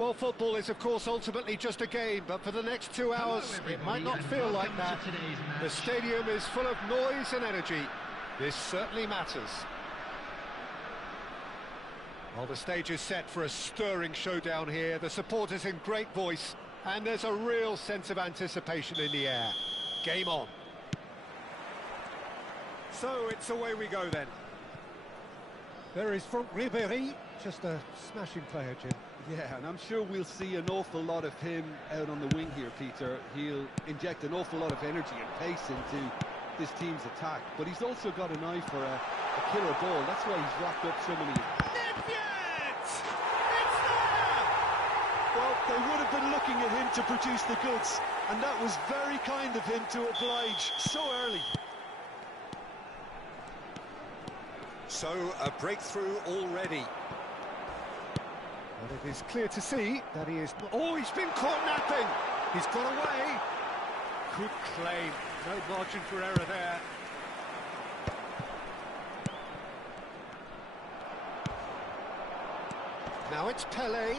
Well, football is, of course, ultimately just a game, but for the next 2 hours, it might not feel like that. The stadium is full of noise and energy. This certainly matters. Well, the stage is set for a stirring showdown here. The supporters in great voice, and there's a real sense of anticipation in the air. Game on. So it's away we go then. There is Franck Ribéry, just a smashing player, Jim. Yeah, and I'm sure we'll see an awful lot of him out on the wing here, Peter. He'll inject an awful lot of energy and pace into this team's attack, but he's also got an eye for a killer ball. That's why he's racked up so many... It's there! Well, they would have been looking at him to produce the goods, and that was very kind of him to oblige so early. So, a breakthrough already. But it is clear to see that he is not... Oh, he's been caught napping! He's got away! Good claim, no margin for error there. Now it's Pelé.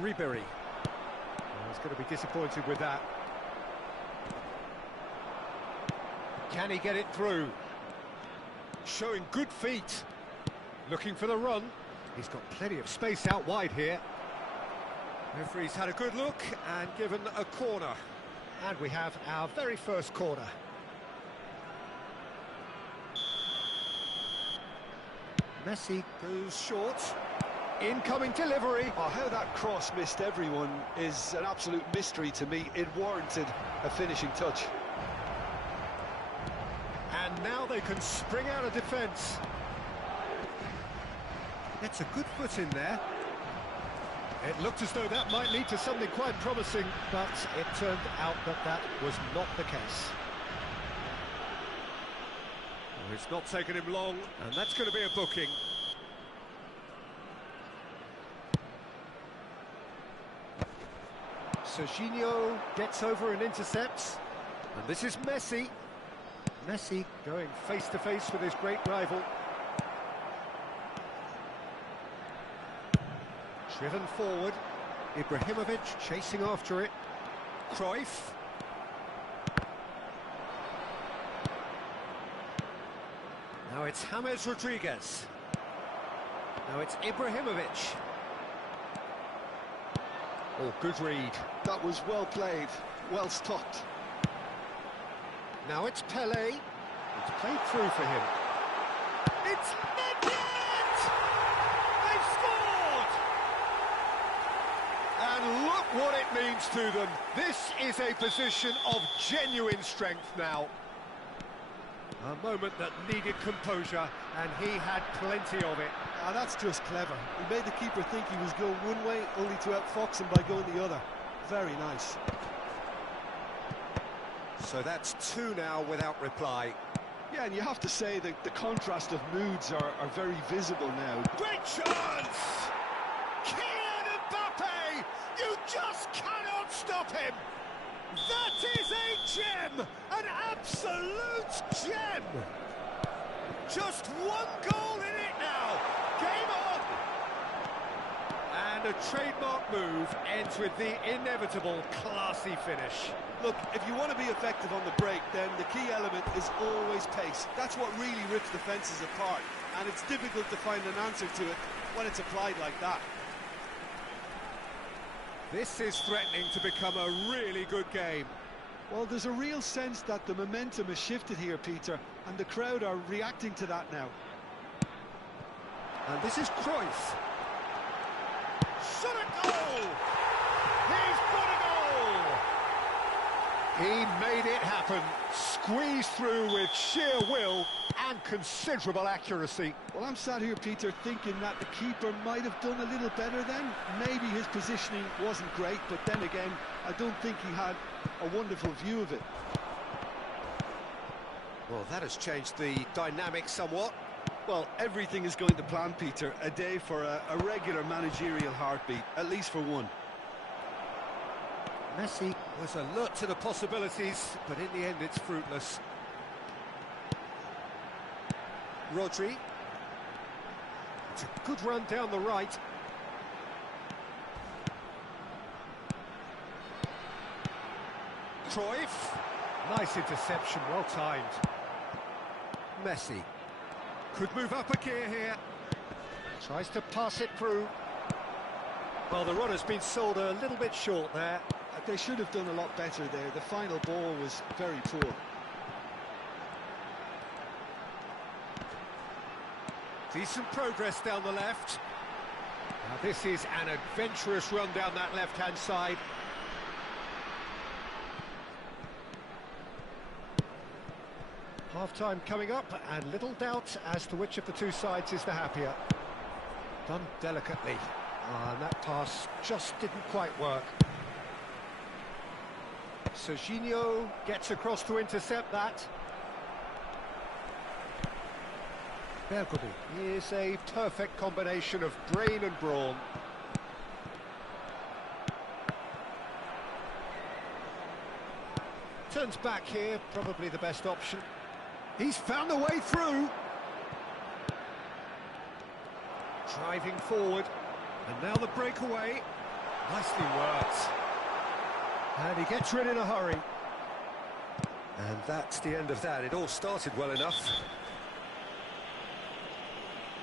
Ribéry. Oh, he's going to be disappointed with that. Can he get it through? Showing good feet. Looking for the run. He's got plenty of space out wide here. Referee's had a good look and given a corner. And we have our very first corner. Messi goes short. Incoming delivery. Oh, how that cross missed everyone is an absolute mystery to me. It warranted a finishing touch. And now they can spring out of defence. It's a good foot in there. It looked as though that might lead to something quite promising, but it turned out that that was not the case. Well, it's not taken him long, and that's going to be a booking. Serginho gets over and intercepts. And this is Messi. Messi going face-to-face with his great rival. Driven forward. Ibrahimovic chasing after it. Cruyff. Now it's James Rodriguez. Now it's Ibrahimovic. Oh, good read. That was well played, well stopped. Now it's Pelé. It's played through for him. It's Nedved! They've scored! And look what it means to them. This is a position of genuine strength now. A moment that needed composure, and he had plenty of it. Ah, that's just clever. He made the keeper think he was going one way, only to outfox him by going the other. Very nice. So that's two now without reply. Yeah, and you have to say that the contrast of moods are very visible now. Great chance! Kylian Mbappe! You just cannot stop him! That is a gem! An absolute gem! Just one goal in it now! Game on! And a trademark move ends with the inevitable classy finish. Look, if you want to be effective on the break, then the key element is always pace. That's what really rips defences apart, and it's difficult to find an answer to it when it's applied like that. This is threatening to become a really good game. Well, there's a real sense that the momentum has shifted here, Peter, and the crowd are reacting to that now. And this is Cruyff. Shot a goal! He's got a goal! He made it happen, squeezed through with sheer will and considerable accuracy. Well, I'm sat here, Peter, thinking that the keeper might have done a little better then. Maybe his positioning wasn't great, but then again, I don't think he had a wonderful view of it. Well, that has changed the dynamic somewhat. Well, everything is going to plan, Peter. A day for a regular managerial heartbeat, at least for one. Messi was alert to the possibilities, but in the end it's fruitless. Rodri. It's a good run down the right. Cruyff. Nice interception, well timed. Messi. Could move up a gear here. Tries to pass it through. Well, the run has been sold a little bit short there. They should have done a lot better there. The final ball was very poor. Decent progress down the left. Now this is an adventurous run down that left-hand side. Half-time coming up, and little doubt as to which of the two sides is the happier. Done delicately. And that pass just didn't quite work. Serginho gets across to intercept that. Bergomi is a perfect combination of brain and brawn. Turns back here, probably the best option. He's found the way through. Driving forward, and now the breakaway. Nicely worked. And he gets rid in a hurry. And that's the end of that. It all started well enough.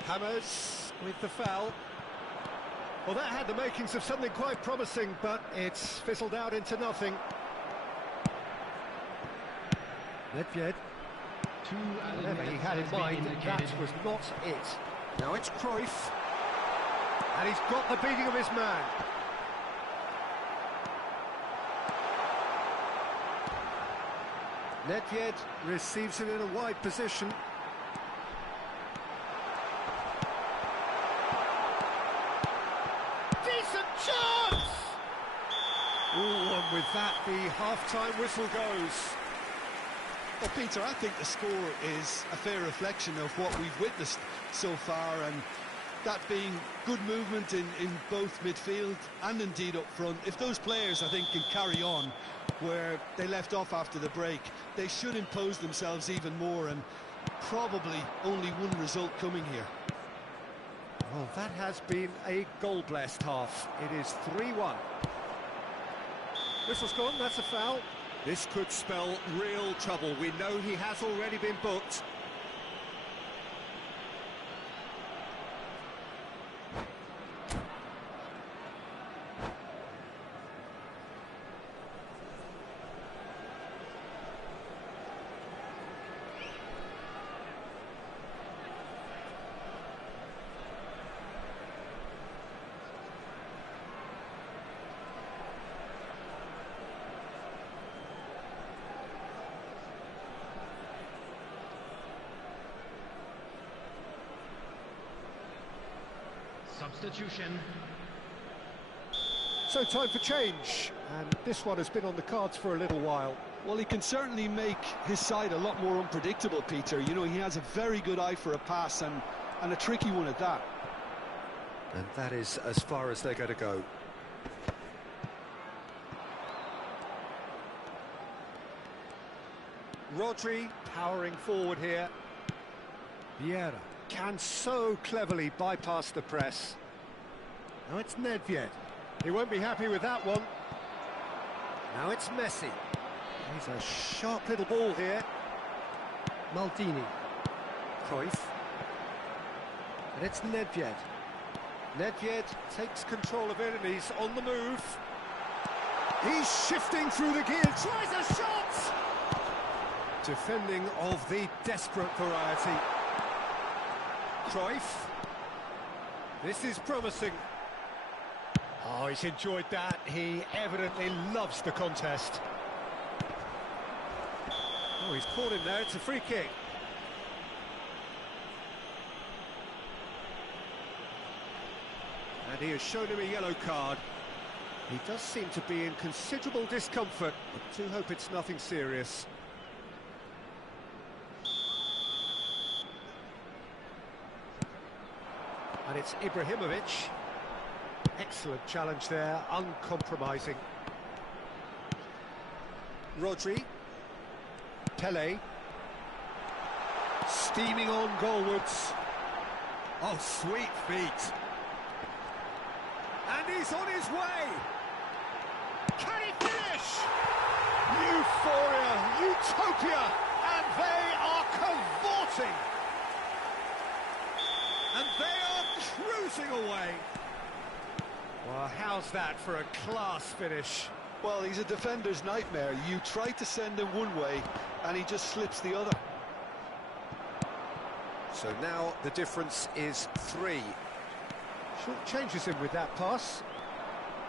Hammers with the foul. Well, that had the makings of something quite promising, but it's fizzled out into nothing. Nedved. Whatever he had in mind, that was not it. Now it's Cruyff. And he's got the beating of his man. Nedved receives it in a wide position. Decent chance! Ooh, and with that, the half-time whistle goes. Well, Peter, I think the score is a fair reflection of what we've witnessed so far, and that being good movement in both midfield and indeed up front. If those players, I think, can carry on where they left off after the break, they should impose themselves even more, and probably only one result coming here. Well, that has been a goal-blessed half. It is 3-1. Whistle's gone, that's a foul. This could spell real trouble. We know he has already been booked. Substitution. So time for change, and this one has been on the cards for a little while. Well, he can certainly make his side a lot more unpredictable, Peter. You know, he has a very good eye for a pass, and a tricky one at that. And that is as far as they're going to go. Rodri powering forward here. Vieira can so cleverly bypass the press. Now it's Nedved. He won't be happy with that one. Now it's Messi. He's a sharp little ball here. Maldini. Cruyff. And it's Nedved. Nedved takes control of it, and he's on the move. He's shifting through the gear, tries a shot! Defending of the desperate variety. Cruyff. This is promising. Oh, he's enjoyed that. He evidently loves the contest. Oh, he's caught him there. It's a free kick. And he has shown him a yellow card. He does seem to be in considerable discomfort, but do hope it's nothing serious. And it's Ibrahimovic. Excellent challenge there, uncompromising. Rodri. Pele. Steaming on goalwards. Oh, sweet feet. And he's on his way. Can he finish? Euphoria, utopia, and they are cavorting. And they are cruising away. Well, how's that for a class finish? Well, he's a defender's nightmare. You try to send him one way, and he just slips the other. So now the difference is 3. Short changes him with that pass.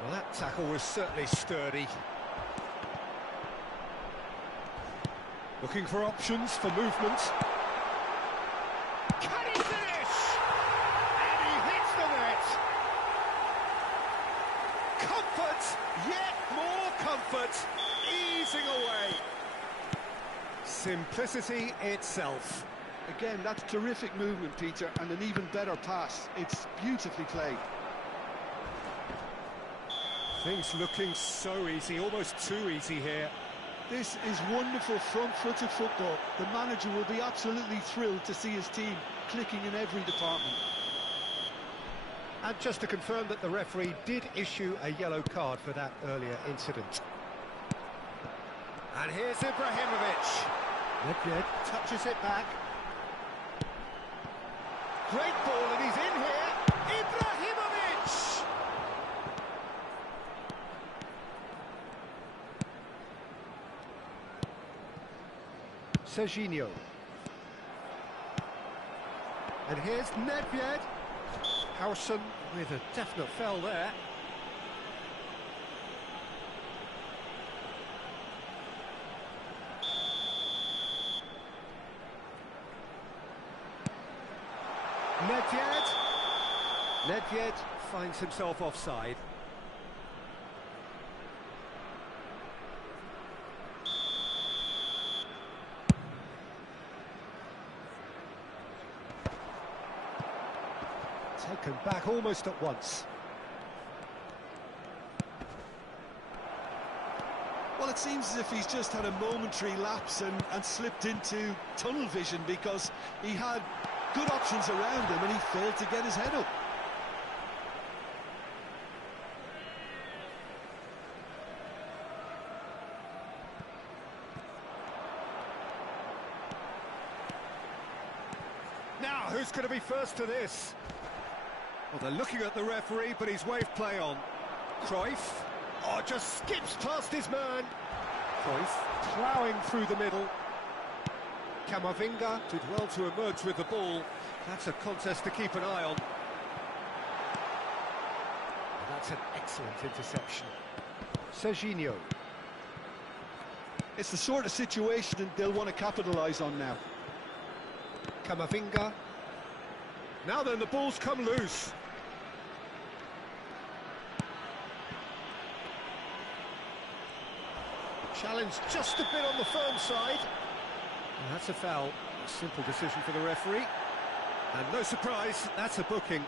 Well, that tackle was certainly sturdy. Looking for options for movement. Can he finish? And he hits the net. Comfort, yet more comfort, easing away. Simplicity itself. Again, that's terrific movement, Peter, and an even better pass. It's beautifully played. Things looking so easy, almost too easy here. This is wonderful front-footed football. The manager will be absolutely thrilled to see his team clicking in every department. And just to confirm that the referee did issue a yellow card for that earlier incident. And here's Ibrahimovic. Nedved touches it back. Great ball, and he's in here. Ibrahimovic! Serginho. And here's Nedved. Howson with a definite foul there. Nedved finds himself offside. Taken back almost at once. Well, it seems as if he's just had a momentary lapse and slipped into tunnel vision, because he had good options around him and he failed to get his head up. Now, who's going to be first to this? Well, they're looking at the referee, but he's waved play on. Cruyff, just skips past his man. Cruyff ploughing through the middle. Camavinga did well to emerge with the ball. That's a contest to keep an eye on. And that's an excellent interception. Serginho. It's the sort of situation that they'll want to capitalise on now. Camavinga. Now then, the ball's come loose. Challenge just a bit on the firm side. And that's a foul. A simple decision for the referee. And no surprise, that's a booking.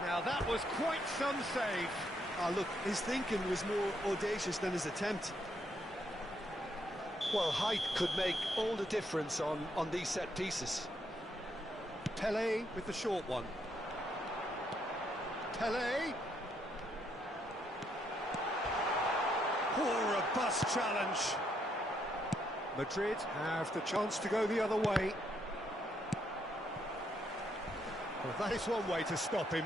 Now that was quite some save. Look, his thinking was more audacious than his attempt. Well, height could make all the difference on these set pieces. Pelé with the short one. Pelé. Oh, robust challenge. Madrid have the chance to go the other way. Well, that is one way to stop him.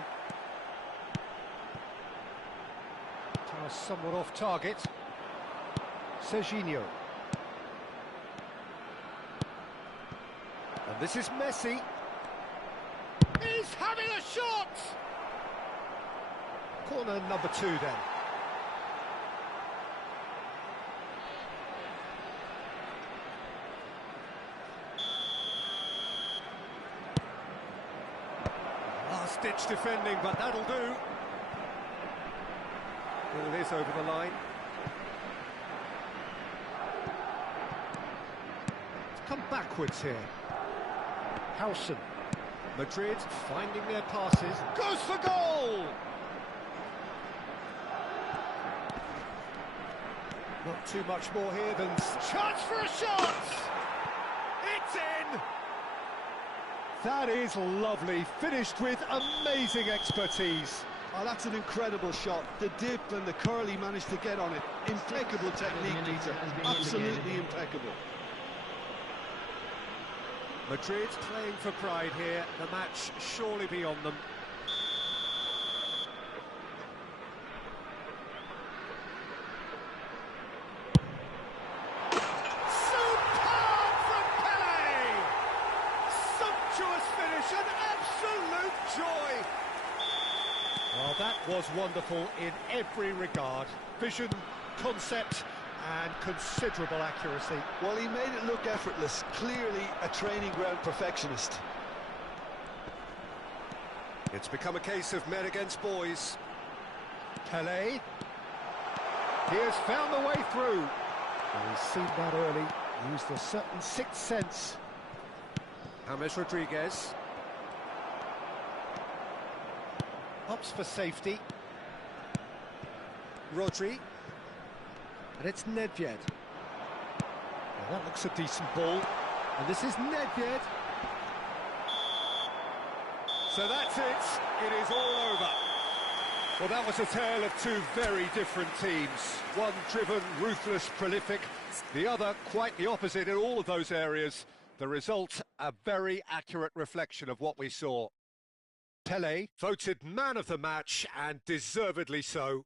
Somewhat off target. Serginho. And this is Messi. He's having a shot! Corner number 2 then. Last-ditch defending, but that'll do. Ball is over the line. It's come backwards here. Howson. Madrid finding their passes. Goes for goal! Not too much more here than... Chance for a shot! It's in! That is lovely, finished with amazing expertise. Oh, that's an incredible shot. The dip and the curl he managed to get on it. Impeccable technique, Peter. Absolutely impeccable. Madrid playing for pride here. The match surely beyond them. Superb from Pele! Sumptuous finish, an absolute joy! Well, that was wonderful in every regard. Vision, concept, and considerable accuracy. Well, he made it look effortless. Clearly a training ground perfectionist. It's become a case of men against boys. Pele. He has found the way through. Well, he's seen that early. Used a certain sixth sense. James Rodriguez. Opts for safety. Rodri. And it's Nedved. Now that looks a decent ball. And this is Nedved. So that's it. It is all over. Well, that was a tale of two very different teams. One driven, ruthless, prolific. The other quite the opposite in all of those areas. The result, a very accurate reflection of what we saw. Pele voted man of the match, and deservedly so.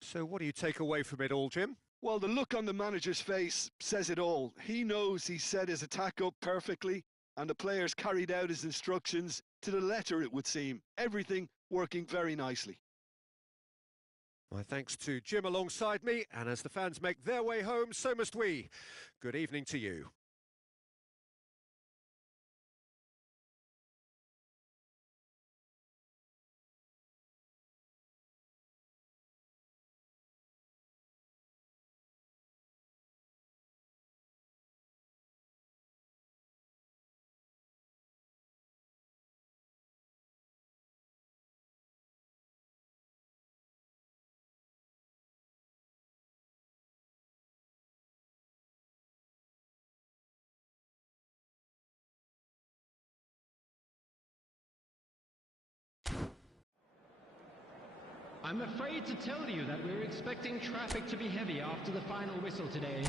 So what do you take away from it all, Jim? Well, the look on the manager's face says it all. He knows he set his attack up perfectly, and the players carried out his instructions to the letter, it would seem. Everything working very nicely. My thanks to Jim alongside me, and as the fans make their way home, so must we. Good evening to you. I'm afraid to tell you that we're expecting traffic to be heavy after the final whistle today.